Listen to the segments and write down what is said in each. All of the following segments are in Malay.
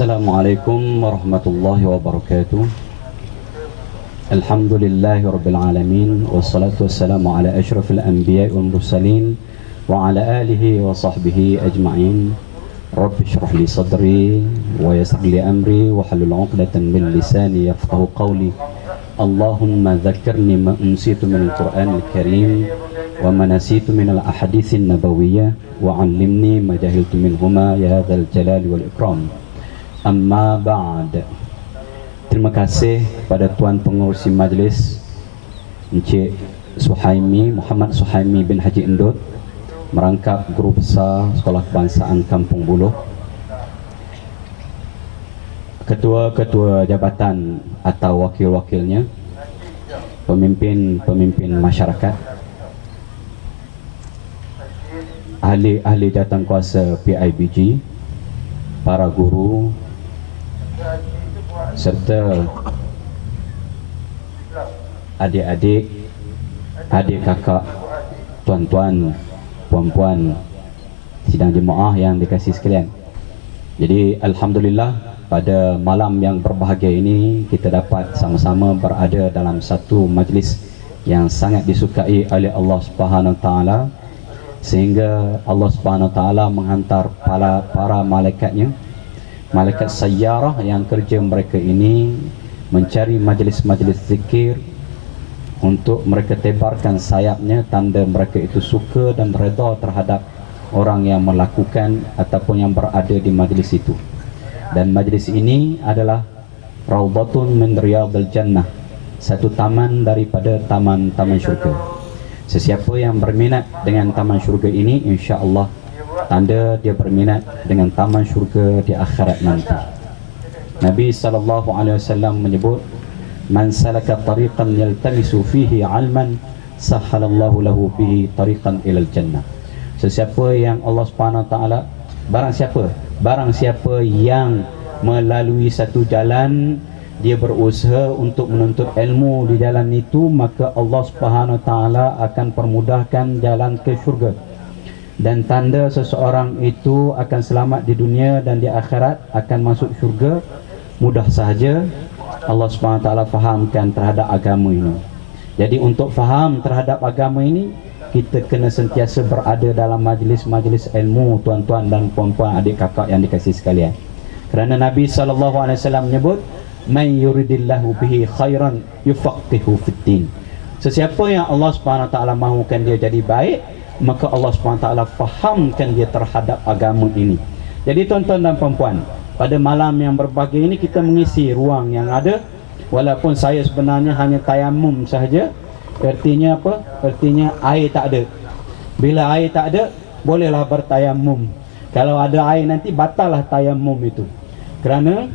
Assalamualaikum warahmatullahi wabarakatuh. Alhamdulillahi rabbil alamin, wassalatu wassalamu ala asyrafil anbiya'i wal mursalin wa ala alihi wa sahbihi ajma'in. Rabbi shrah li sadri wa yassir li amri wa hlul 'uqdatan min lisani yafqahu qawli. Allahumma dzakkirni ma unsitu min al-Qur'anil karim wa ma nasitu min al-ahaditsin nabawiyyah wa 'allimni ma jahiltu minhuma ya hadzal jalali wal ikram. Amma ba'd. Terima kasih pada tuan pengurusi majlis Encik Suhaimi, Muhammad Suhaimi bin Haji Endut, merangkap Guru Besar Sekolah Kebangsaan Kampung Buluh, ketua-ketua jabatan atau wakil-wakilnya, pemimpin-pemimpin masyarakat, ahli-ahli jawatankuasa PIBG, para guru, serta adik-adik, adik kakak, tuan-tuan, puan-puan sidang jemaah yang dikasihi sekalian. Jadi alhamdulillah pada malam yang berbahagia ini kita dapat sama-sama berada dalam satu majlis yang sangat disukai oleh Allah Subhanahu Wa Taala, sehingga Allah Subhanahu Wa Taala menghantar para malaikatnya, malaikat sayyarah yang kerja mereka ini mencari majlis-majlis zikir untuk mereka tebarkan sayapnya, tanda mereka itu suka dan redha terhadap orang yang melakukan ataupun yang berada di majlis itu. Dan majlis ini adalah Raudhatun min Riyadil Jannah, satu taman daripada taman-taman syurga. Sesiapa yang berminat dengan taman syurga ini, insya-Allah tanda dia berminat dengan taman syurga di akhirat nanti. Nabi SAW menyebut, man salaka tariqan yaltamisu fihi 'ilman sahhalallahu lahu bihi tariqan ilal jannah. Sesiapa yang Allah Subhanahu Wa Taala, barang siapa yang melalui satu jalan, dia berusaha untuk menuntut ilmu di jalan itu, maka Allah Subhanahu Wa Taala akan permudahkan jalan ke syurga. Dan tanda seseorang itu akan selamat di dunia dan di akhirat, akan masuk syurga, mudah sahaja Allah Subhanahu Wa Taala fahamkan terhadap agama ini. Jadi untuk faham terhadap agama ini, kita kena sentiasa berada dalam majlis-majlis ilmu, tuan-tuan dan puan-puan, adik kakak yang dikasihi sekalian. Kerana Nabi SAW menyebut, man yuridillahu bihi khairan yufaqihu fiddin. Sesiapa yang Allah Subhanahu Wa Taala mahukan dia jadi baik, maka Allah SWT fahamkan dia terhadap agama ini. Jadi tuan-tuan dan puan-puan, pada malam yang berbahagia ini kita mengisi ruang yang ada. Walaupun saya sebenarnya hanya tayamum sahaja. Artinya apa? Artinya air tak ada. Bila air tak ada, bolehlah bertayamum. Kalau ada air nanti batallah tayamum itu. Kerana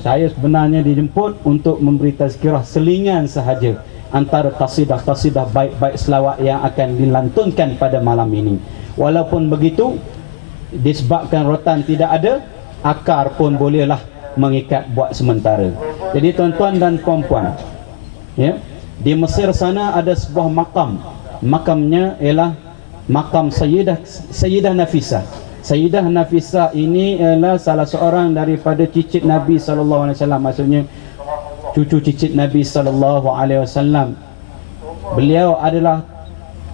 saya sebenarnya dijemput untuk memberi tazkirah selingan sahaja antara tasidah-tasidah baik-baik selawat yang akan dilantunkan pada malam ini. Walaupun begitu, disebabkan rotan tidak ada, akar pun bolehlah mengikat buat sementara. Jadi tuan-tuan dan puan-puan, ya, di Mesir sana ada sebuah makam. Makamnya ialah makam Sayyidah Nafisah. Sayyidah Nafisah ini ialah salah seorang daripada cicit Nabi SAW, maksudnya cucu cicit Nabi SAW. Beliau adalah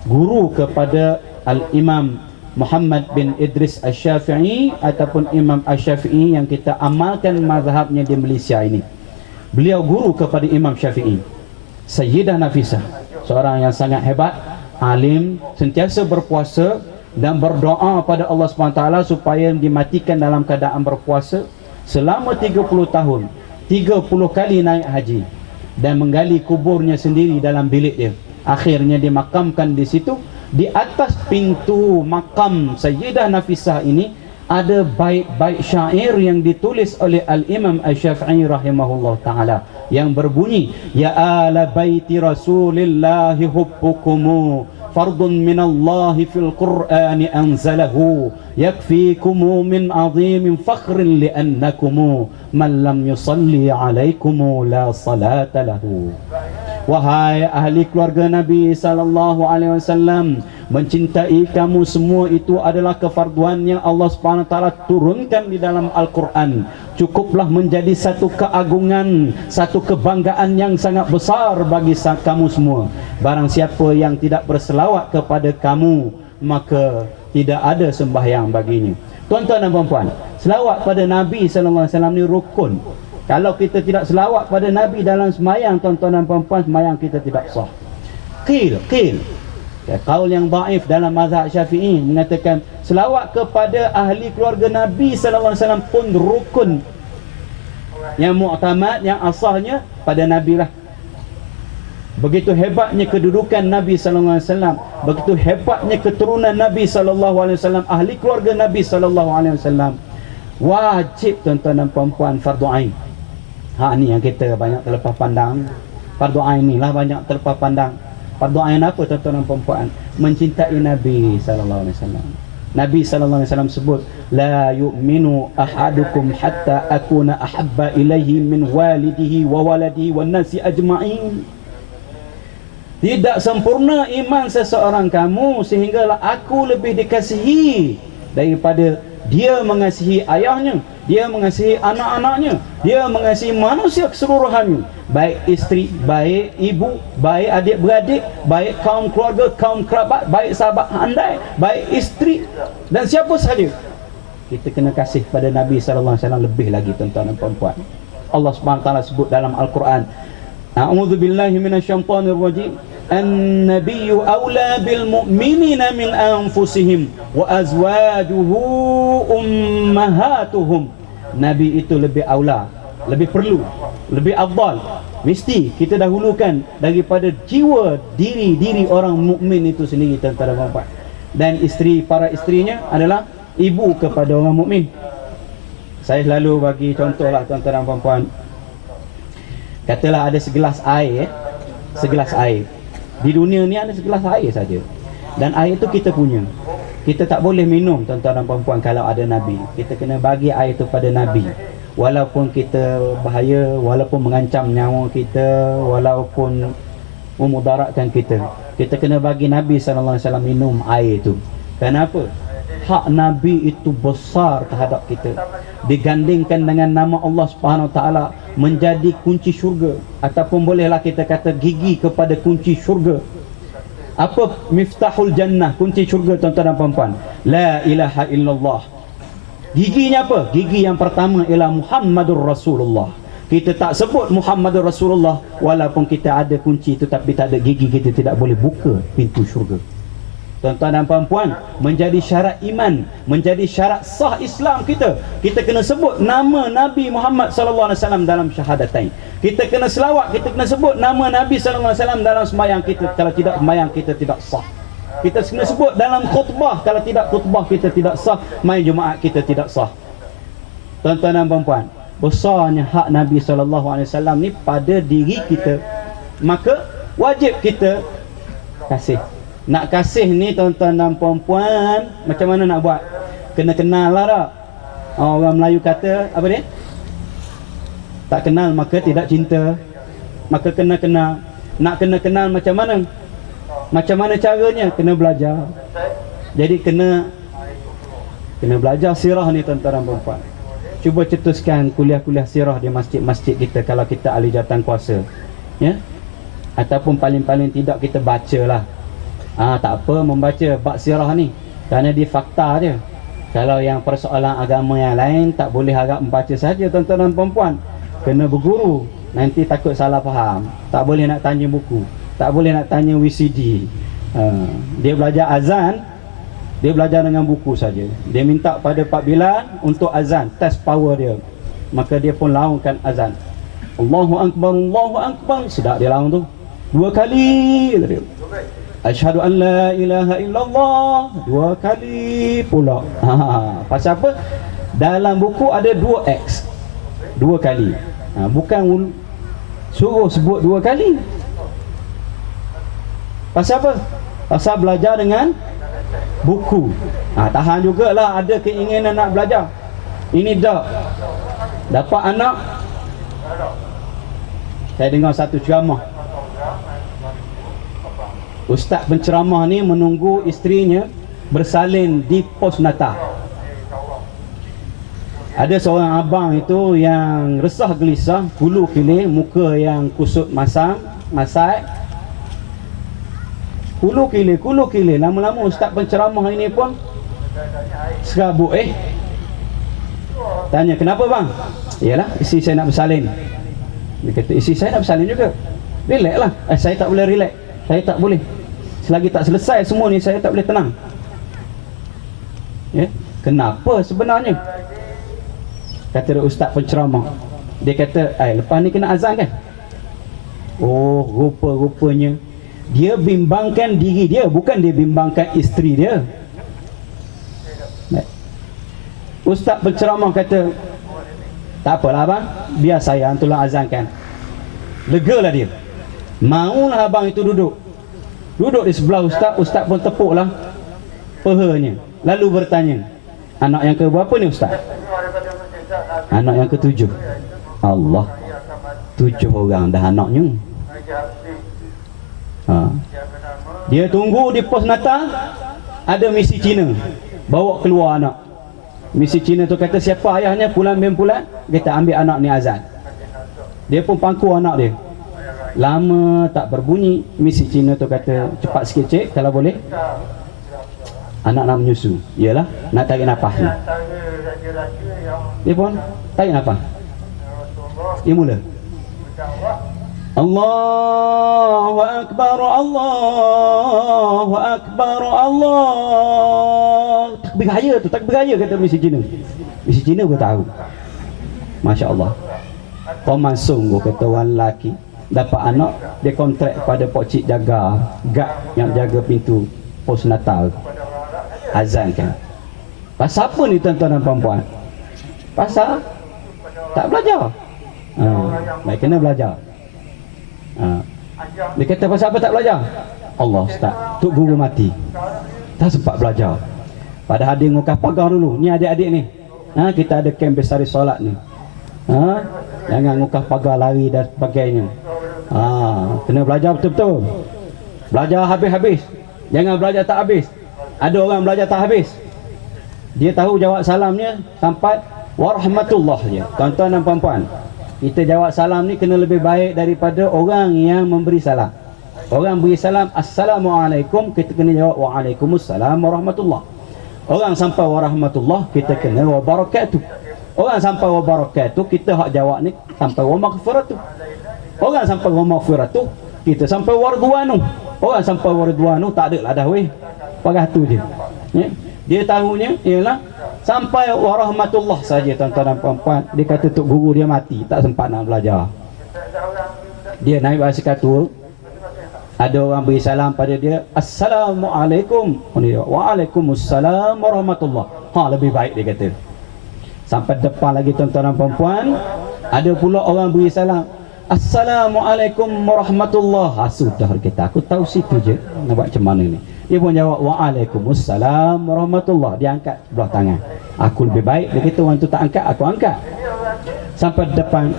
guru kepada Al-Imam Muhammad bin Idris Asy-Syafi'i ataupun Imam Asy-Syafi'i yang kita amalkan mazhabnya di Malaysia ini. Beliau guru kepada Imam Syafi'i. Sayyidah Nafisah, seorang yang sangat hebat, alim, sentiasa berpuasa dan berdoa pada Allah SWT supaya dimatikan dalam keadaan berpuasa selama 30 tahun. 30 kali naik haji dan menggali kuburnya sendiri dalam bilik dia. Akhirnya dimakamkan di situ. Di atas pintu makam Sayyidah Nafisah ini ada bait-bait syair yang ditulis oleh Al-Imam Asy-Syafi'i rahimahullah ta'ala, yang berbunyi, ya ala baiti rasulillahi hubbukumu fardun minallahi fil qur'ani anzalahu yakfikumu min azimin fakhrin li'annakumu man lam yusalli alaikumu la salata lahu. Wahai ahli keluarga Nabi sallallahu alaihi wasallam, mencintai kamu semua itu adalah kefarduan yang Allah Subhanahu wa taala turunkan di dalam Al-Quran. Cukuplah menjadi satu keagungan, satu kebanggaan yang sangat besar bagi kamu semua. Barang siapa yang tidak berselawat kepada kamu, maka tidak ada sembahyang baginya. Tuan-tuan dan puan-puan, selawat pada Nabi sallallahu alaihi wasallam ni rukun. Kalau kita tidak selawat pada Nabi dalam sembahyang, tuan-tuan dan puan-puan, sembahyang kita tidak sah. Qil kaul yang dhaif dalam mazhab Syafi'i mengatakan selawat kepada ahli keluarga Nabi sallallahu alaihi wasallam pun rukun. Yang mu'tamad, yang asalnya pada Nabi lah. Begitu hebatnya kedudukan Nabi sallallahu alaihi wasallam, begitu hebatnya keturunan Nabi sallallahu alaihi wasallam, ahli keluarga Nabi sallallahu alaihi wasallam. Wajib tuan-tuan dan puan-puan fardu ain. Ni yang kita banyak terlepas pandang. Fardu ain ni lah banyak terlepas pandang. Fardu ain apa tuan-tuan dan puan-puan? Mencintai Nabi sallallahu alaihi wasallam. Nabi sallallahu alaihi wasallam sebut, la yu'minu ahadukum hatta akuna ahabba ilaihi min walidihi wa waladihi wan nasi ajma'in. Tidak sempurna iman seseorang kamu sehinggalah aku lebih dikasihi daripada dia mengasihi ayahnya, dia mengasihi anak-anaknya, dia mengasihi manusia keseluruhannya, baik isteri, baik ibu, baik adik-beradik, baik kaum keluarga, kaum kerabat, baik sahabat handai, baik isteri dan siapa sahaja. Kita kena kasih pada Nabi sallallahu alaihi wasallam lebih lagi tuan-tuan dan puan-puan. Allah Subhanahu wa taala sebut dalam Al-Quran, a'udzu billahi minasyaitonir rajim. An-nabiyyu aula bil mu'minina min anfusihim wa azwajuhu ummahatuhum. Nabi itu lebih aula, lebih perlu, lebih afdal. Mesti kita dahulukan daripada jiwa diri orang mukmin itu sendiri, tuan-tuan dan puan-puan. Dan isteri, para isterinya adalah ibu kepada orang mukmin. Saya selalu bagi contohlah tuan-tuan dan puan-puan. Katalah ada segelas air, segelas air. Di dunia ni ada segelas air saja. Dan air itu kita punya. Kita tak boleh minum tuan-tuan dan puan-puan kalau ada Nabi. Kita kena bagi air itu pada Nabi. Walaupun kita bahaya, walaupun mengancam nyawa kita, walaupun memudaratkan kita, kita kena bagi Nabi sallallahu alaihi wasallam minum air itu. Kenapa? Hak Nabi itu besar terhadap kita. Digandingkan dengan nama Allah Subhanahu wa taala menjadi kunci syurga, ataupun bolehlah kita kata gigi kepada kunci syurga. Apa miftahul jannah, kunci syurga tuan-tuan dan puan-puan? La ilaha illallah. Giginya apa? Gigi yang pertama ialah Muhammadur Rasulullah. Kita tak sebut Muhammadur Rasulullah walaupun kita ada kunci itu, tapi tak ada gigi, kita tidak boleh buka pintu syurga. Tuan-tuan dan puan-puan, menjadi syarat iman, menjadi syarat sah Islam kita, kita kena sebut nama Nabi Muhammad sallallahu alaihi wasallam dalam syahadatain. Kita kena selawat, kita kena sebut nama Nabi sallallahu alaihi wasallam dalam sembahyang kita. Kalau tidak sembahyang kita tidak sah. Kita kena sebut dalam khutbah, kalau tidak khutbah kita tidak sah, mai Jumaat kita tidak sah. Tuan-tuan dan puan-puan, besarnya hak Nabi sallallahu alaihi wasallam ni pada diri kita, maka wajib kita kasih. Nak kasih ni tuan-tuan dan puan-puan, macam mana nak buat? Kena kenal lah tak? Orang Melayu kata apa dia? Tak kenal maka tidak cinta. Maka kena kenal. Nak kena kenal macam mana? Macam mana caranya? Kena belajar. Jadi kena belajar sirah ni tuan-tuan dan puan-puan. Cuba cetuskan kuliah-kuliah sirah di masjid-masjid kita kalau kita ahli jawatan kuasa, ya? Ataupun paling-paling tidak kita bacalah. Tak apa membaca bab sirah ni, kerana dia fakta je. Kalau yang persoalan agama yang lain tak boleh harap membaca saja tuan-tuan dan puan-puan. Kena berguru, nanti takut salah faham. Tak boleh nak tanya buku, tak boleh nak tanya VCD. Dia belajar azan, dia belajar dengan buku saja. Dia minta pada Pak Bilal untuk azan, test power dia. Maka dia pun laungkan azan. Allahu Akbar, Allahu Akbar. Sedap dia laung tu 2 kali dia. Asyhadu an la ilaha illallah 2 kali pula. Pasal apa? Dalam buku ada 2x, 2 kali. Bukan suruh sebut 2 kali. Pasal apa? Pasal belajar dengan buku. Tahan jugalah ada keinginan nak belajar. Ini dah dapat anak. Saya dengar satu ceramah, Ustaz penceramah ni menunggu isterinya bersalin di pos natal. Ada seorang abang itu yang resah gelisah, bulu kilir, muka yang kusut masam, masai, kulu kilir. Lama-lama ustaz penceramah ini pun serabut. Tanya, kenapa bang? Iyalah, isteri saya nak bersalin. Dia kata, isteri saya nak bersalin juga. Relax lah. Saya tak boleh relax. Saya tak boleh. Selagi tak selesai semua ni, saya tak boleh tenang. Ya? Kenapa sebenarnya? Kata ustaz penceramah. Dia kata, lepas ni kena azan kan? Oh, rupa-rupanya dia bimbangkan diri dia, bukan dia bimbangkan isteri dia. Ustaz penceramah kata, tak apalah abang, biar saya tolong azankan. Legalah dia. Maulah abang itu duduk di sebelah ustaz. Ustaz pun tepuklah pahanya, lalu bertanya, anak yang keberapa ni ustaz? Anak yang ke-7. Allah, 7 orang dah anaknya. Dia tunggu di pos natal, ada misi Cina bawa keluar anak. Misi Cina tu kata, siapa ayahnya? Pulan bin Pulan. Kita ambil anak ni azan. Dia pun pangku anak dia. Lama tak berbunyi. Misi Cina tu kata, cepat sikit cik kalau boleh. Anak nak menyusu. Iyalah, nak tarik nafas ni. Dia pun tarik nafas. Dia mula, Allahu Akbar, Allahu Akbar, Allah. Takbir raya tu, takbir raya kata misi Cina. Misi Cina pun tahu. Masya Allah. Koman sungguh kata orang lelaki dapat anak, dia kontrak pada pokcik jaga, gad yang jaga pintu pos natal. Azan kan. Pasal apa ni tuan-tuan dan puan-puan? Pasal tak belajar. Baik, kena belajar. Dia kata pasal apa tak belajar? Allah ustaz, tok guru mati, tak sempat belajar. Padahal dia ngukah pagar dulu. Ni adik-adik ni, kita ada kem besar solat ni. Jangan ngukah pagar lari dan sebagainya. Kena belajar betul-betul. Belajar habis-habis. Jangan belajar tak habis. Ada orang belajar tak habis, dia tahu jawab salamnya sampai warahmatullah je. Tuan-tuan dan puan-puan, kita jawab salam ni kena lebih baik daripada orang yang memberi salam. Orang beri salam assalamualaikum, kita kena jawab waalaikumsalam warahmatullah. Orang sampai warahmatullah, kita kena wabarakatuh. Orang sampai wabarakatuh, kita hak jawab ni sampai wamaghfiratuh. Orang sampai wamaghfiratuh, kita sampai waridwanu. Orang sampai waridwanu tak ada lah dah weh. Pagah tu je. Dia tahunya ialah sampai warahmatullah saja tuan-tuan dan puan-puan. Dia kata tok guru dia mati, tak sempat nak belajar. Dia naik basikal tua, ada orang beri salam pada dia, assalamualaikum. Dia, waalaikumsalam warahmatullah. Lebih baik dia kata. Sampai depan lagi tuan-tuan dan puan-puan, ada pula orang beri salam, assalamualaikum warahmatullah. Sudah kita, aku tahu situ je nak buat macam mana ni. Dia pun jawab waalaikumsalam warahmatullah. Dia angkat sebelah tangan. Aku lebih baik. Dia kata orang tu tak angkat, aku angkat. Sampai depan,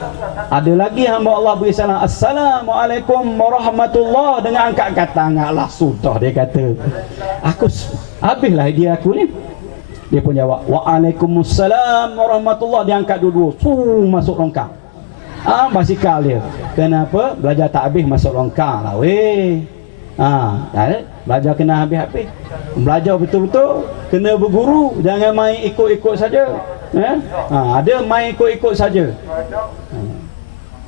ada lagi hamba Allah beri salam, assalamualaikum warahmatullah, dengan angkat tangan. Lah sudah dia kata, aku habislah dia aku ni. Dia pun jawab waalaikumsalam warahmatullah. Dia angkat dua-dua, masuk longkang. Basikal dia. Kenapa? Belajar tak habis masuk longkang lah weh. Belajar kena habis-habis. Belajar betul-betul, kena berguru. Jangan main ikut-ikut saja. Ada main ikut-ikut saja.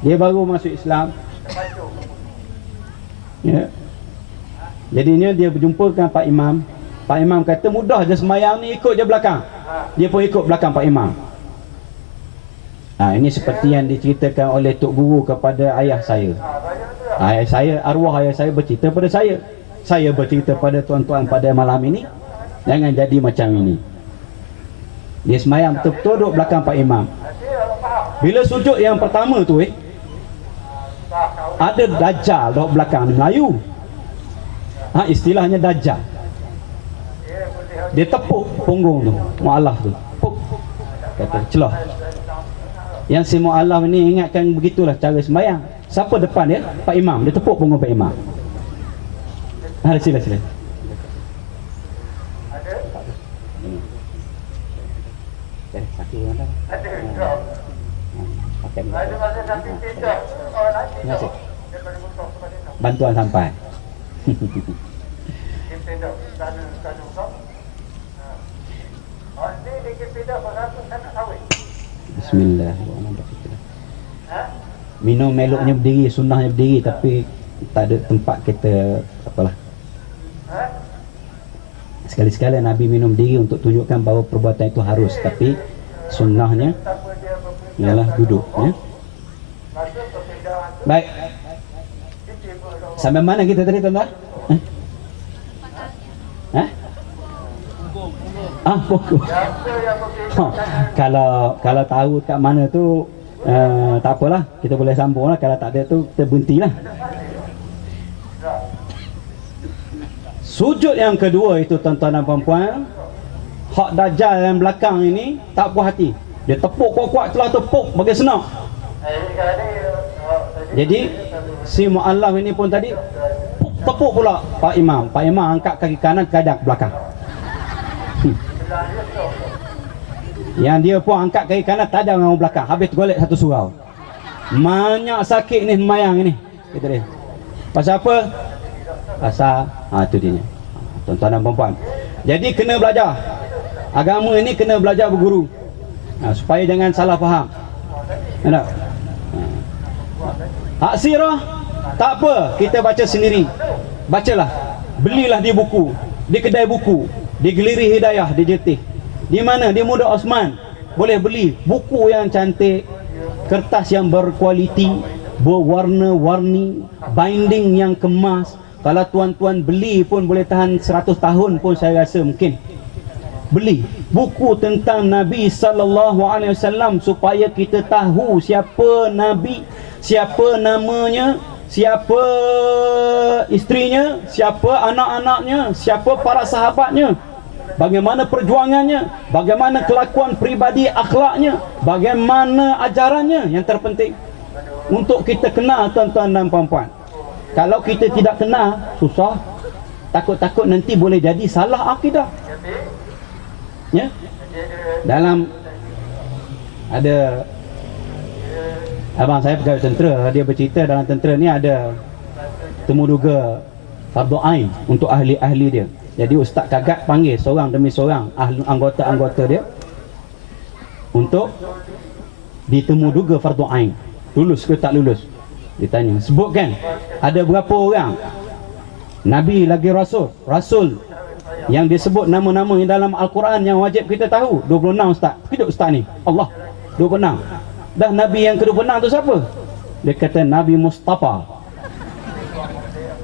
Dia baru masuk Islam. Jadinya dia berjumpa dengan Pak Imam. Pak Imam kata mudah je sembahyang ni, ikut je belakang. Dia pun ikut belakang Pak Imam. Ini seperti yang diceritakan oleh Tok Guru kepada ayah saya. Ayah saya, arwah ayah saya bercerita pada saya. Saya bercerita pada tuan-tuan pada malam ini. Jangan jadi macam ini. Dia semayang betul-betul duduk belakang Pak Imam. Bila sujud yang pertama tu ada Dajjal duduk belakang Melayu. Istilahnya Dajjal. Dia tepuk punggung tu, mu'alaf tu. Puk. Kata celah. Yang si mu'alaf ni ingatkan begitulah cara sembahyang. Siapa depan dia? Pak Imam. Dia tepuk punggung Pak Imam. Sila. Sakit mana? Ada masa sakit tidak. Nanti. Bantuan sampai. Bismillahirrahmanirrahim. Minum meluknya berdiri, sunnahnya berdiri, tapi tak ada tempat kita apalah. Sekali-sekala Nabi minum diri untuk tunjukkan bahawa perbuatan itu harus, tapi sunnahnya ialah duduk, ya. Baik. Sampai mana kita tadi, tuan-tuan? Pokok. Kalau tahu kat mana tu, tak apalah, kita boleh sambung lah. Kalau tak ada tu, kita berhentilah. Sujud yang kedua itu, tuan-tuan dan puan-puan, hak Dajjal yang belakang ini tak puas hati. Dia tepuk kuat-kuat, telah tepuk bagi senang. Jadi si mu'allaf ini pun tadi tepuk pula Pak Imam. Pak Imam angkat kaki kanan, kadang belakang. Yang dia pun angkat kaki kanan, tadang dengan belakang. Habis golek satu surau. Banyak sakit ni mayang ini. Kita dia. Pasal apa? Pasal itu dia. Tuan-tuan dan puan-puan. Jadi kena belajar. Agama ini kena belajar berguru. Supaya jangan salah faham. Nampak? Hak sirah tak apa, kita baca sendiri. Bacalah. Belilah di buku, di kedai buku, di Galeri Hidayah, di Jetih. Di mana? Di Muda Osman. Boleh beli buku yang cantik, kertas yang berkualiti, berwarna-warni, binding yang kemas. Kalau tuan-tuan beli pun boleh tahan 100 tahun pun saya rasa mungkin. Beli buku tentang Nabi SAW supaya kita tahu siapa Nabi, siapa namanya, siapa isterinya, siapa anak-anaknya, siapa para sahabatnya, bagaimana perjuangannya, bagaimana kelakuan pribadi akhlaknya, bagaimana ajarannya. Yang terpenting untuk kita kenal, tuan-tuan dan puan-puan. Kalau kita tidak kenal, susah. Takut-takut nanti boleh jadi salah akidah. Ya. Dalam ada abang saya pegawai tentera, dia bercerita dalam tentera ni ada temuduga fardu ain untuk ahli-ahli dia. Jadi ustaz kagat panggil seorang demi seorang anggota-anggota dia untuk ditemuduga fardu ain. Lulus ke tak lulus? Ditanya, sebutkan ada berapa orang Nabi lagi Rasul yang disebut nama-nama yang dalam Al-Quran yang wajib kita tahu. 26 ustaz. Hidup ustaz ni Allah 26. Dah Nabi yang ke-26 tu siapa? Dia kata Nabi Mustafa.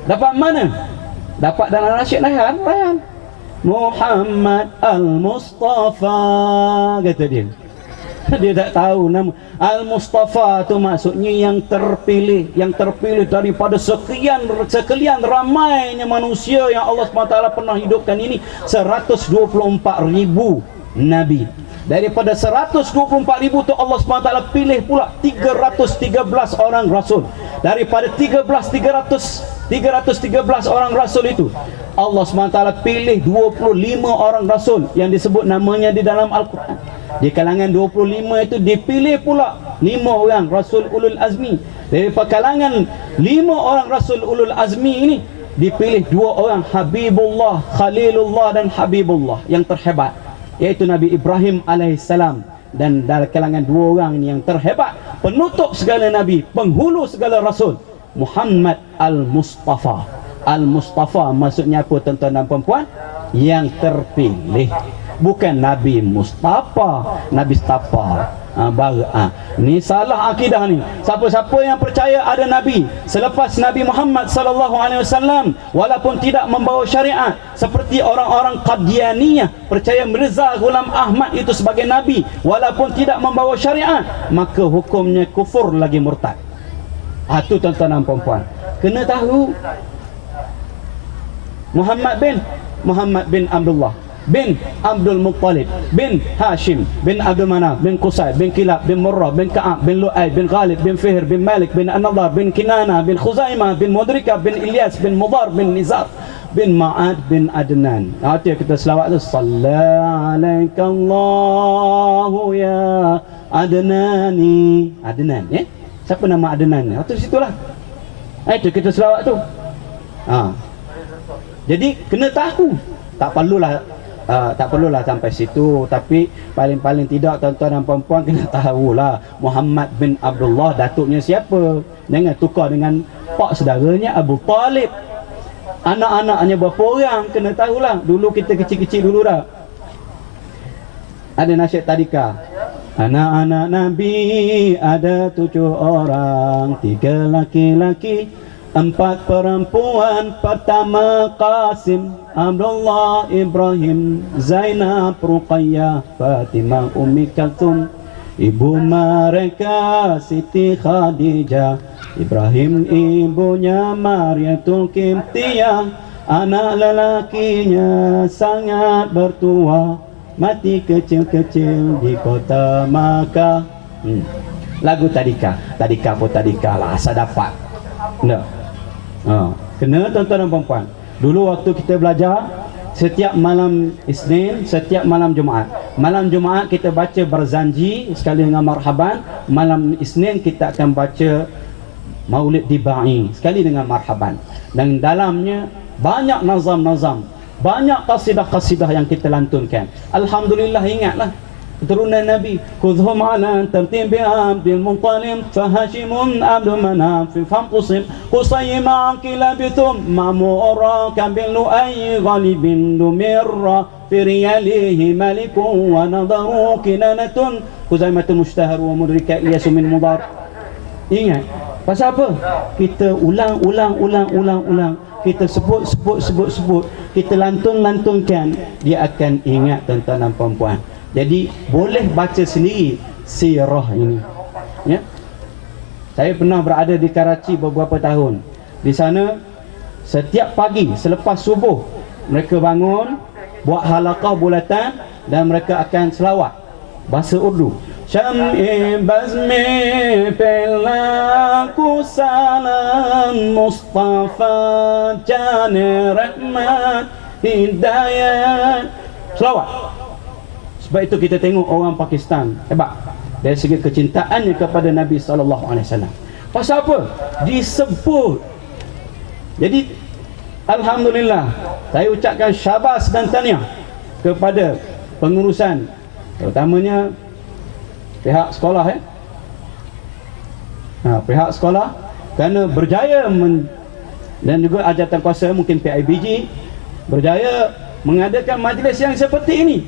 Dapat mana? Dapat dalam nasyid Rayhan. Muhammad Al-Mustafa, kata dia. Dia tak tahu nama Al-Mustafa tu maksudnya yang terpilih daripada sekian ramainya manusia yang Allah SWT pernah hidupkan ini. 124,000 Nabi. Daripada 124,000 tu Allah SWT pilih pula 313 orang Rasul. Daripada 313 orang Rasul itu, Allah SWT pilih 25 orang Rasul yang disebut namanya di dalam Al-Quran. Di kalangan 25 itu dipilih pula 5 orang Rasul Ulul Azmi. Dari kalangan 5 orang Rasul Ulul Azmi ini dipilih 2 orang Habibullah, Khalilullah dan Habibullah yang terhebat, yaitu Nabi Ibrahim alaihissalam. Dan dari kalangan 2 orang ini yang terhebat, penutup segala Nabi, penghulu segala Rasul, Muhammad Al-Mustafa. Al-Mustafa maksudnya apa, tuan-tuan dan puan-puan? Yang terpilih. Bukan Nabi Mustafa, Nabi Mustafa. Ni salah akidah ni. Siapa-siapa yang percaya ada Nabi selepas Nabi Muhammad SAW, walaupun tidak membawa syariat, seperti orang-orang Qadianiyah percaya Mirza Ghulam Ahmad itu sebagai Nabi walaupun tidak membawa syariat, maka hukumnya kufur lagi murtad. Itu tuan-tuan dan puan-puan kena tahu. Muhammad bin Abdullah bin Abdul Muttalib bin Hashim bin Abdul Manaf bin Qusay bin Kilab bin Murrah bin Ka'ab bin Lu'ay bin Ghalib bin Fihr bin Malik bin An-Nadar bin Kinana bin Khuzaimah bin Mudrika bin Ilyas bin Mudar bin Nizar bin Ma'ad bin Adnan. Artinya kita selawat tu, Sallallahu ya Adnani. Adnan, ya? Siapa nama Adnan ni? Atau situlah. Itu kita selawat tu. Jadi kena tahu. Tak perlulah sampai situ, tapi paling-paling tidak tuan-tuan dan puan-puan kena tahulah Muhammad bin Abdullah datuknya siapa. Jangan tukar dengan pak saudaranya Abu Talib. Anak-anaknya berapa orang kena tahulah. Dulu kita kecil-kecil dulu dah. Ada nasyid tadika. Anak-anak Nabi ada 7 orang, 3 laki-laki, 4 perempuan. Pertama Qasim, Abdullah, Ibrahim, Zainab, Ruqayyah, Fatimah, Ummi Kalthum. Ibu mereka Siti Khadijah, Ibrahim ibunya Maryatul Qibtiyah. Anak lelakinya sangat bertua, mati kecil-kecil di kota Makkah. Lagu tadika. Tadika pun tadika lah, asal dapat. No. Kena tuan-tuan dan puan-puan. Dulu waktu kita belajar, setiap malam Isnin, setiap malam Jumaat. Malam Jumaat kita baca Barzanji sekali dengan marhaban. Malam Isnin kita akan baca Maulid Dibai sekali dengan marhaban. Dan dalamnya banyak nazam-nazam, banyak qasidah-qasidah yang kita lantunkan. Alhamdulillah, ingatlah keturunan Nabi. Khudhum ala tartibi Abdul Muttalib, Fahashimun Abdul Manaf, Famqusim Qusay ma'akilabithum Ma'mura kabil lu'ay ghalibin lumirra fi riyalihi malikun wa nadaru kinanatun Khuzaimatul Mushtahar wa mudrika Iyasu min mudar. Ingat. Pasal apa? Kita ulang. Kita sebut. Kita lantunkan. Dia akan ingat tuan-tuan dan puan-puan. Jadi boleh baca sendiri sirah ini. Ya. Saya pernah berada di Karachi beberapa tahun. Di sana setiap pagi selepas subuh mereka bangun, buat halaqah bulatan dan mereka akan selawat bahasa Urdu. Syam'i bazmi pelaku salam Mustafa jani rahmat hidayat. Selawat. Sebab itu kita tengok orang Pakistan hebat dari segi kecintaannya kepada Nabi SAW. Pasal apa? Disebut. Jadi alhamdulillah, saya ucapkan syabas dan tahniah kepada pengurusan, terutamanya pihak sekolah, pihak sekolah, kerana berjaya dan juga Ajaran Kuasa mungkin PIBG berjaya mengadakan majlis yang seperti ini.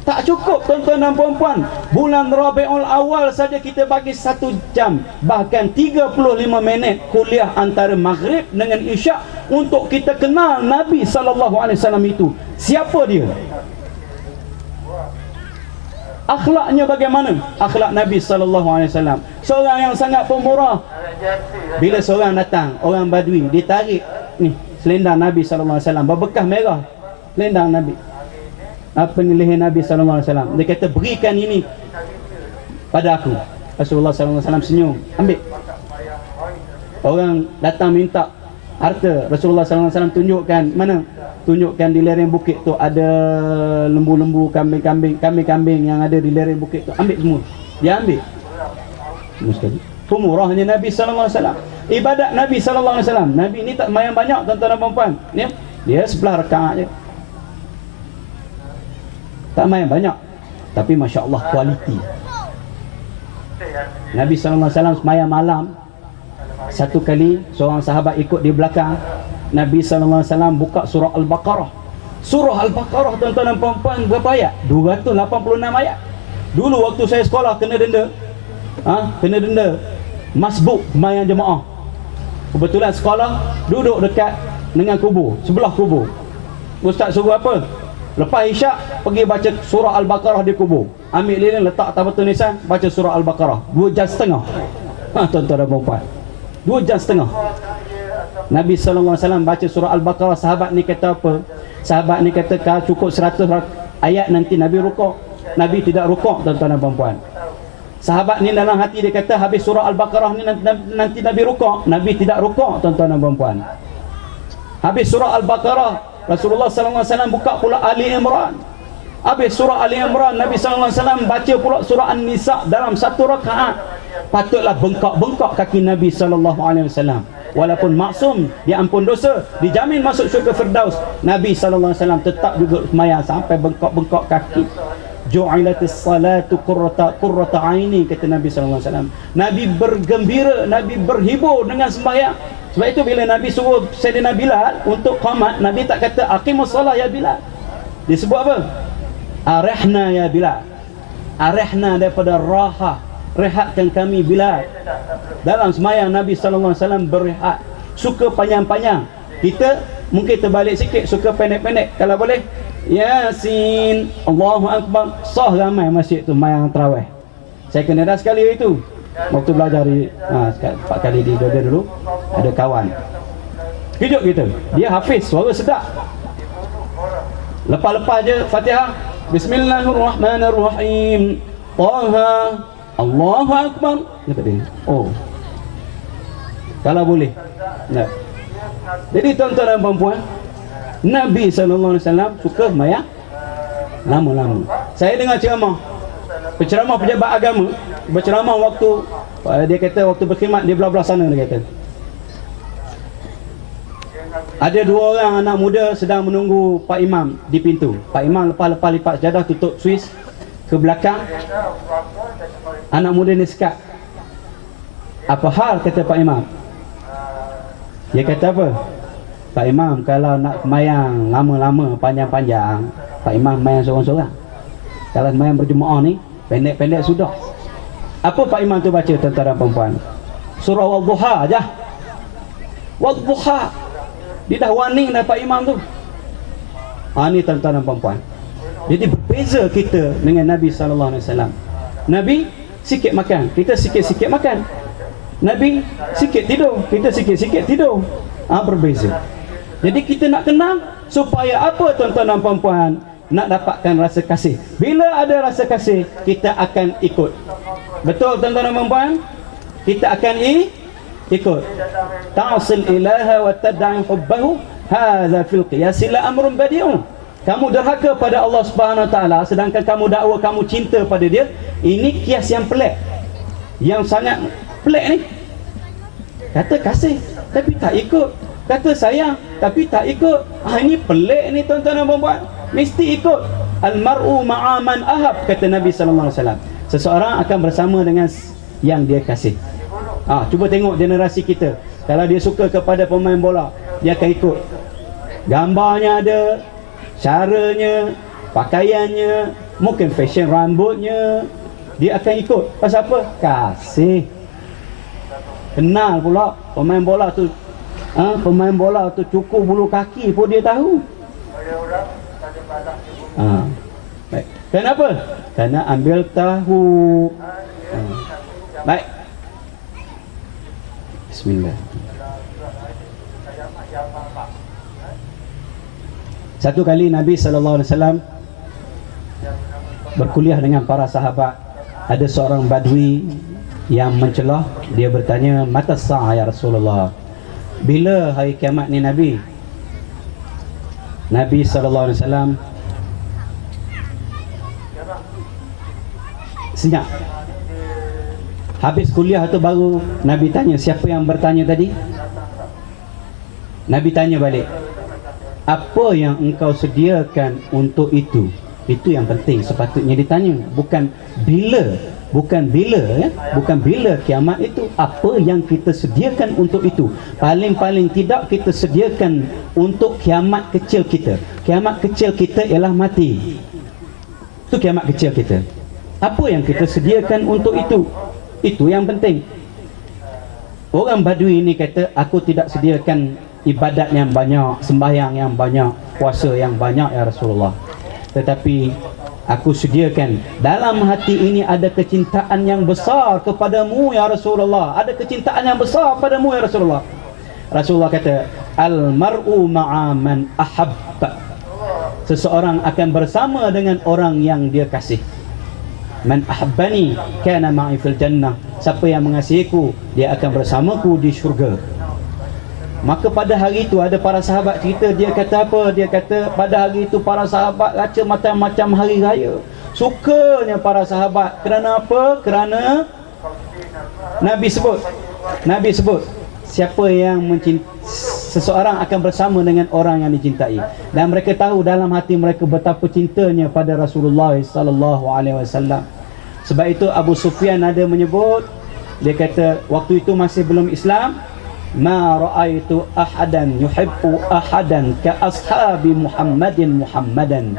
Tak cukup tuan-tuan dan puan-puan, bulan Rabiul Awal saja kita bagi 1 jam, bahkan 35 minit kuliah antara Maghrib dengan Isyak untuk kita kenal Nabi SAW itu. Siapa dia? Akhlaknya bagaimana? Akhlak Nabi SAW, seorang yang sangat pemurah. Bila seorang datang, orang Badui, ditarik ni selendang Nabi SAW berbekah merah, selendang Nabi, apa ni, leher Nabi SAW. Dia kata, berikan ini pada aku. Rasulullah SAW senyum, ambil. Orang datang minta harta, Rasulullah SAW tunjukkan mana? Tunjukkan di lereng bukit tu ada lembu-lembu, kambing-kambing yang ada di lereng bukit tu. Ambil semua. Dia ambil semua sekali. Pemurahnya Nabi SAW. Ibadat Nabi SAW. Nabi ni tak main banyak tuan-tuan dan puan-puan. Dia 11 rakaat je. Tak main banyak, tapi Masya Allah kualiti. Nabi SAW semayang malam. Satu kali seorang sahabat ikut di belakang, Nabi SAW buka surah Al-Baqarah. Surah Al-Baqarah tuan-tuan dan puan-puan berapa ayat? 286 ayat. Dulu waktu saya sekolah kena denda. Kena denda masbuk semayang jemaah. Kebetulan sekolah duduk dekat dengan kubur, sebelah kubur. Ustaz suruh apa? Lepas Isyak pergi baca surah Al-Baqarah di kubur. Ambil lilin, letak atas batu nisan, baca surah Al-Baqarah 2.5 jam. Tuan-tuan dan puan-puan, 2.5 jam. Nabi SAW baca surah Al-Baqarah. Sahabat ni kata apa? Sahabat ni kata kalau cukup 100 ayat nanti Nabi rukuk. Nabi tidak rukuk tuan-tuan dan puan-puan. Sahabat ni dalam hati dia kata habis surah Al-Baqarah ni nanti Nabi rukuk. Nabi tidak rukuk tuan-tuan dan puan-puan. Habis surah Al-Baqarah Rasulullah sallallahu alaihi wasallam buka pula Ali Imran. Habis surah Ali Imran, Nabi sallallahu alaihi wasallam baca pula surah An-Nisa dalam satu rakaat. Patutlah bengkak-bengkak kaki Nabi sallallahu alaihi wasallam. Walaupun maksum, dia ampun dosa, dijamin masuk syurga Firdaus, Nabi sallallahu alaihi wasallam tetap juga sembahyang sampai bengkak-bengkak kaki. Ju'ilatis salatu qurrata aini, kata Nabi sallallahu alaihi wasallam. Nabi bergembira, Nabi berhibur dengan sembahyang. Sebab itu bila Nabi suruh Sayyidina Bilal untuk qamat, Nabi tak kata aqimus salah ya Bilal. Dia sebut apa? Arihna ya Bilal. Arihna daripada raha, rehatkan kami Bilal. Dalam sembahyang Nabi sallallahu alaihi wasallam berehat. Suka panjang-panjang. Kita mungkin terbalik sikit, suka pendek-pendek kalau boleh. Yasin, Allahu Akbar. Sah ramai masjid tu sembahyang tarawih. Saya kena dah sekali itu. Waktu belajar di 4 kali di Jordan dulu, ada kawan. Hidup kita. Dia hafiz, suara sedap. Lepas-lepas je Fatihah, Bismillahirrahmanirrahim. Taha, Allahu Akbar. Kata dia. Oh. Kalau boleh. Nah. Jadi tuan-tuan dan puan-puan, Nabi SAW suka sembahyang lama-lama. Saya dengar ceramah, penceramah pejabat agama, berceramah waktu dia kata waktu berkhidmat di belah-belah sana, dia kata ada 2 orang anak muda sedang menunggu Pak Imam di pintu. Pak Imam lepas-lepas lipat sejadah, tutup suis ke belakang. Anak muda ni sekat. Apa hal, kata Pak Imam. Dia kata apa? Pak Imam, kalau nak sembahyang lama-lama, panjang-panjang, Pak Imam sembahyang seorang-seorang. Kalau sembahyang berjemaah ni, pendek-pendek sudah. Apa Pak Imam tu baca, tuan-tuan dan puan-puan? Surah Wad-Duha aja. Wad-Duha. Dia dah warning dah Pak Imam tu. Ni tuan-tuan dan puan-puan. Jadi berbeza kita dengan Nabi SAW. Nabi sikit makan, kita sikit-sikit makan. Nabi sikit tidur, kita sikit-sikit tidur. Berbeza. Jadi kita nak kenal supaya apa, tuan-tuan dan puan-puan? Nak dapatkan rasa kasih. Bila ada rasa kasih, kita akan ikut. Betul tuan-tuan dan puan-puan? Kita akan ikut. Ta'sil ilaha wa tad'i hubbahu, hadza fil qiyas la amrun badi'un. Kamu derhaka pada Allah Subhanahu wa taala sedangkan kamu dakwa kamu cinta pada dia. Ini kias yang pelik. Yang sangat pelik ni. Kata kasih tapi tak ikut. Kata sayang tapi tak ikut. Ini pelik ni tuan-tuan dan puan-puan. Mesti ikut. Al-mar'u ma'a man ahab, kata Nabi sallallahu alaihi wasallam. Seseorang akan bersama dengan yang dia kasih. Cuba tengok generasi kita. Kalau dia suka kepada pemain bola, dia akan ikut. Gambarnya ada, caranya, pakaiannya, mungkin fashion rambutnya, dia akan ikut. Pasal apa? Kasih. Kenal pula pemain bola tu. Pemain bola tu cukur bulu kaki pun dia tahu. Baik. Kenapa? Kerana ambil tahu. Baik. Bismillah. Satu kali Nabi SAW berkuliah dengan para sahabat. Ada seorang badui yang mencelah. Dia bertanya, mata sa'ah ya Rasulullah, bila hari kiamat ni Nabi? Nabi SAW senyap. Habis kuliah tu baru Nabi tanya, siapa yang bertanya tadi? Nabi tanya balik, apa yang engkau sediakan untuk itu? Itu yang penting sepatutnya ditanya. Bukan bila kiamat itu. Apa yang kita sediakan untuk itu? Paling-paling tidak kita sediakan untuk kiamat kecil kita. Kiamat kecil kita ialah mati. Itu kiamat kecil kita. Apa yang kita sediakan untuk itu? Itu yang penting. Orang Badui ini kata, aku tidak sediakan ibadat yang banyak, sembahyang yang banyak, puasa yang banyak ya Rasulullah. Tetapi aku sediakan dalam hati ini ada kecintaan yang besar kepadamu ya Rasulullah. Ada kecintaan yang besar padamu ya Rasulullah. Rasulullah kata, al-mar'u ma'a man ahabba. Seseorang akan bersama dengan orang yang dia kasih. Man ahabbani kana ma'i fil jannah. Siapa yang mengasihiku, dia akan bersamaku di syurga. Maka pada hari itu ada para sahabat cerita, dia kata apa? Dia kata pada hari itu para sahabat raca macam-macam hari raya. Sukanya para sahabat. Kerana apa? Kerana Nabi sebut siapa yang mencintai, seseorang akan bersama dengan orang yang dicintai, dan mereka tahu dalam hati mereka betapa cintanya pada Rasulullah sallallahu alaihi wasallam. Sebab itu Abu Sufyan ada menyebut, dia kata waktu itu masih belum Islam, ma ra'aitu ahadan yuhibbu ahadan ka ashabi Muhammadan.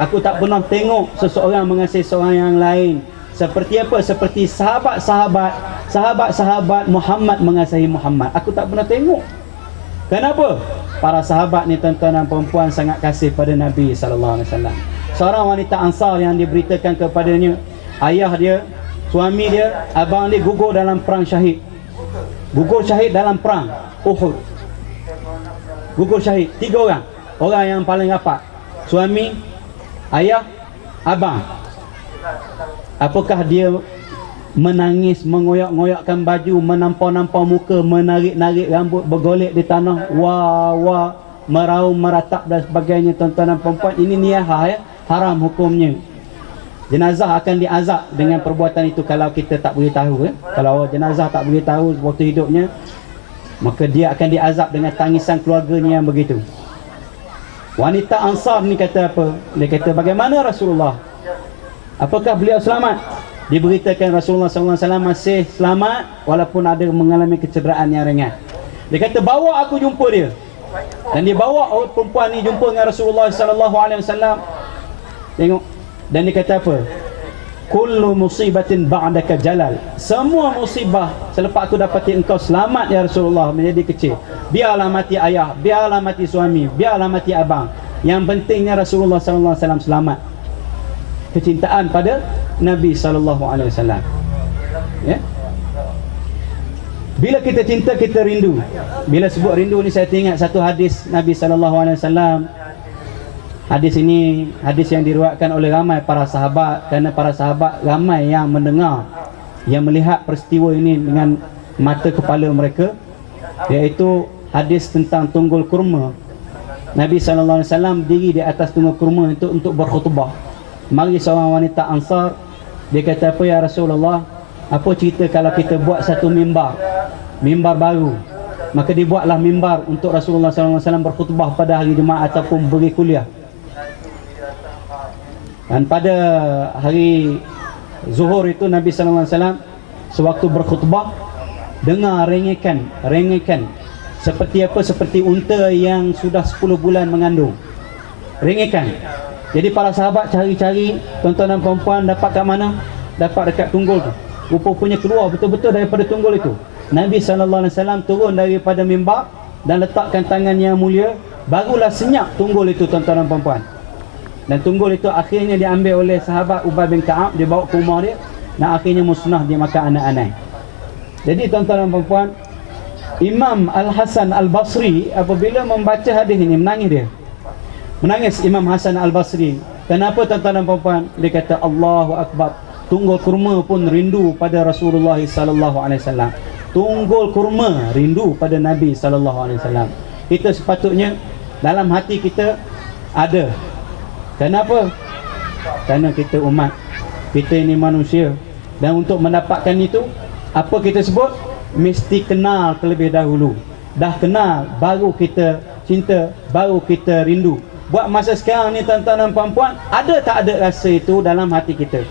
Aku tak pernah tengok seseorang mengasihi seorang yang lain seperti apa? Seperti sahabat-sahabat Muhammad mengasihi Muhammad. Aku tak pernah tengok. Kenapa? Para sahabat ni, tuan-tuan dan perempuan, sangat kasih pada Nabi sallallahu alaihi wasallam. Seorang wanita Ansar yang diberitakan kepadanya, ayah dia, suami dia, abang dia gugur dalam perang syahid. Gugur syahid dalam perang Uhud. Gugur syahid 3 orang. Orang yang paling rapat, suami, ayah, abang. Apakah dia menangis, mengoyak-ngoyakkan baju, menampau-nampau muka, menarik-narik rambut, bergolek di tanah, wah, meraung, meratap dan sebagainya, tuan-tuan dan perempuan? Ini niyahah, ya? Haram hukumnya. Jenazah akan diazab dengan perbuatan itu kalau kita tak beritahu, ya? Kalau jenazah tak beritahu waktu hidupnya, maka dia akan diazab dengan tangisan keluarganya yang begitu. Wanita Ansar ni kata apa? Dia kata, bagaimana Rasulullah? Apakah beliau selamat? Diberitakan Rasulullah SAW masih selamat walaupun ada mengalami kecederaan yang ringan. Dia kata, bawa aku jumpa dia. Dan dia bawa perempuan ni jumpa dengan Rasulullah SAW. Tengok. Dan dia kata apa? Kullu musibatin ba'daka jalal. Semua musibah selepas aku dapati engkau selamat ya Rasulullah menjadi kecil. Biarlah mati ayah, biarlah mati suami, biarlah mati abang. Yang pentingnya Rasulullah SAW selamat. Kecintaan pada Nabi SAW, ya? Bila kita cinta, kita rindu. Bila sebut rindu ni, saya teringat satu hadis Nabi SAW. Hadis ini hadis yang diriwayatkan oleh ramai para sahabat, kerana para sahabat ramai yang mendengar, yang melihat peristiwa ini dengan mata kepala mereka, iaitu hadis tentang tunggul kurma. Nabi SAW diri di atas tunggul kurma itu untuk berkhutbah. Mari seorang wanita Ansar, dia kata, apa ya Rasulullah, apa cerita kalau kita buat satu mimbar baru? Maka dibuatlah mimbar untuk Rasulullah SAW berkhutbah pada hari Jumaat ataupun beri kuliah. Dan pada hari Zuhur itu Nabi SAW sewaktu berkhutbah, dengar rengekan seperti apa? Seperti unta yang sudah 10 bulan mengandung. Rengekan. Jadi para sahabat cari-cari, tuan-tuan dan perempuan, dapat kat mana? Dapat dekat tunggul tu. Rupa-rupanya keluar betul-betul daripada tunggul itu. Nabi SAW turun daripada mimbar dan letakkan tangan yang mulia. Barulah senyap tunggul itu, tuan-tuan dan perempuan. Dan tunggul itu akhirnya diambil oleh sahabat Ubay bin Ka'ab, dibawa ke rumah dia, dan akhirnya musnah dimakan anak-anak. Jadi tuan-tuan dan perempuan, Imam Al-Hasan Al-Basri apabila membaca hadis ini, menangis Imam Hasan Al-Basri. Kenapa tuan-tuan dan perempuan? Dia kata, Allahu Akbar. Tunggul kurma pun rindu pada Rasulullah SAW. Tunggul kurma rindu pada Nabi SAW. Kita sepatutnya dalam hati kita ada. Kenapa? Kerana kita umat, kita ini manusia. Dan untuk mendapatkan itu, apa kita sebut? Mesti kenal terlebih dahulu. Dah kenal, baru kita cinta, baru kita rindu. Buat masa sekarang ni, tuan-tuan dan perempuan, ada tak ada rasa itu dalam hati kita?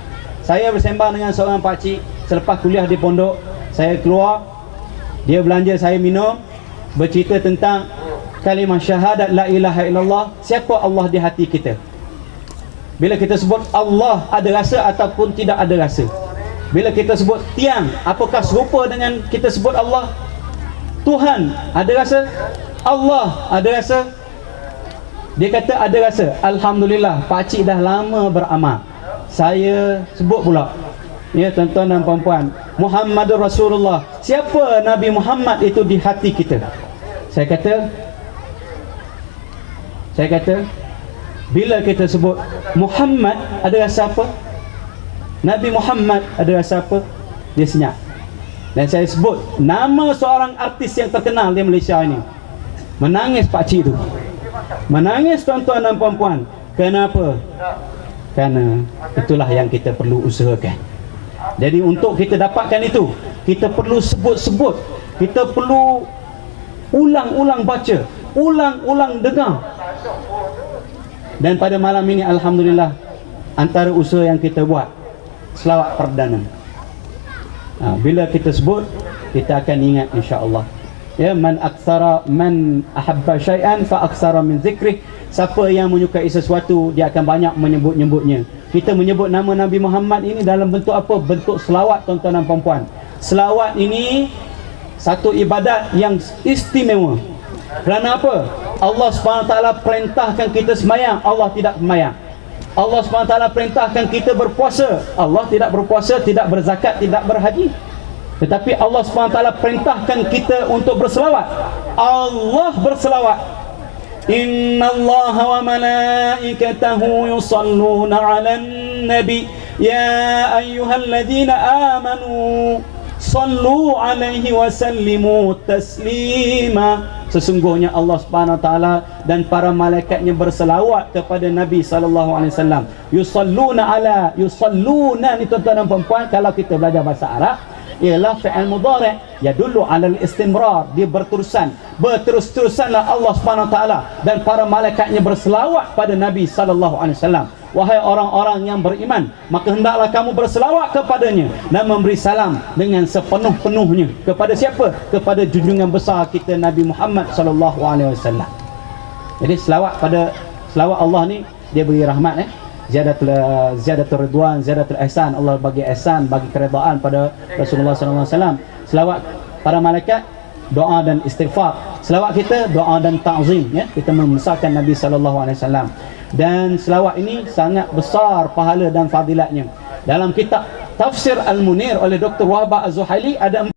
Saya bersembang dengan seorang pakcik selepas kuliah di pondok. Saya keluar, dia belanja saya minum, bercerita tentang kalimah syahadat la ilaha illallah. Siapa Allah di hati kita? Bila kita sebut Allah, ada rasa ataupun tidak ada rasa? Bila kita sebut tiang, apakah serupa dengan kita sebut Allah? Tuhan, ada rasa? Allah, ada rasa? Dia kata ada rasa. Alhamdulillah, pakcik dah lama beramal. Saya sebut pula, ya tuan-tuan dan perempuan, Muhammadur Rasulullah. Siapa Nabi Muhammad itu di hati kita? Saya kata bila kita sebut Muhammad, ada rasa apa? Nabi Muhammad, ada rasa apa? Dia senyap. Dan saya sebut nama seorang artis yang terkenal di Malaysia ini, Menangis pakcik tu, menangis tuan-tuan dan puan-puan. Kenapa? Kerana itulah yang kita perlu usahakan. Jadi untuk kita dapatkan itu, kita perlu sebut-sebut, kita perlu ulang-ulang baca, ulang-ulang dengar. Dan pada malam ini alhamdulillah, antara usaha yang kita buat, selawat perdana. Bila kita sebut, kita akan ingat insya-Allah. Ya, man ahabba syai'an fa aksara min zikrih. Siapa yang menyukai sesuatu, dia akan banyak menyebut-nyebutnya. Kita menyebut nama Nabi Muhammad ini dalam bentuk apa? Bentuk selawat, tuan-tuan dan puan-puan. Selawat ini satu ibadat yang istimewa. Kerana apa? Allah SWT perintahkan kita semayang, Allah tidak semayang. Allah SWT perintahkan kita berpuasa, Allah tidak berpuasa, tidak berzakat, tidak berhaji. Tetapi Allah SWT perintahkan kita untuk berselawat. Allah berselawat. Inna Allah wa malaikatahu yusalluna ala nabi ya ayyuhalladzina amanu sallu alaihi wa sallimu taslima. Sesungguhnya Allah Subhanahu wa taala dan para malaikatnya berselawat kepada Nabi sallallahu alaihi wasallam. Yusalluna ni tuan-tuan dan puan-puan, kalau kita belajar bahasa Arab ialah fi'il mudhari' yadullu 'ala al-istimrar, dia berterus-terusanlah Allah Subhanahu wa taala dan para malaikatnya berselawat pada Nabi sallallahu alaihi wasallam. Wahai orang-orang yang beriman, maka hendaklah kamu berselawat kepadanya dan memberi salam dengan sepenuh-penuhnya. Kepada siapa? Kepada junjungan besar kita Nabi Muhammad sallallahu alaihi wasallam. Jadi selawat Allah ni dia beri rahmat, ziyadatul ridwan, ziyadatul ihsan. Allah bagi ihsan, bagi keredaan pada Rasulullah sallallahu alaihi wasallam. Selawat para malaikat, doa dan istighfar. Selawat kita, doa dan ta'zim, ya. Kita membesarkan Nabi sallallahu alaihi wasallam. Dan selawat ini sangat besar pahala dan fadilatnya. Dalam kitab Tafsir Al-Munir oleh Dr. Wahbah Az-Zuhaili ada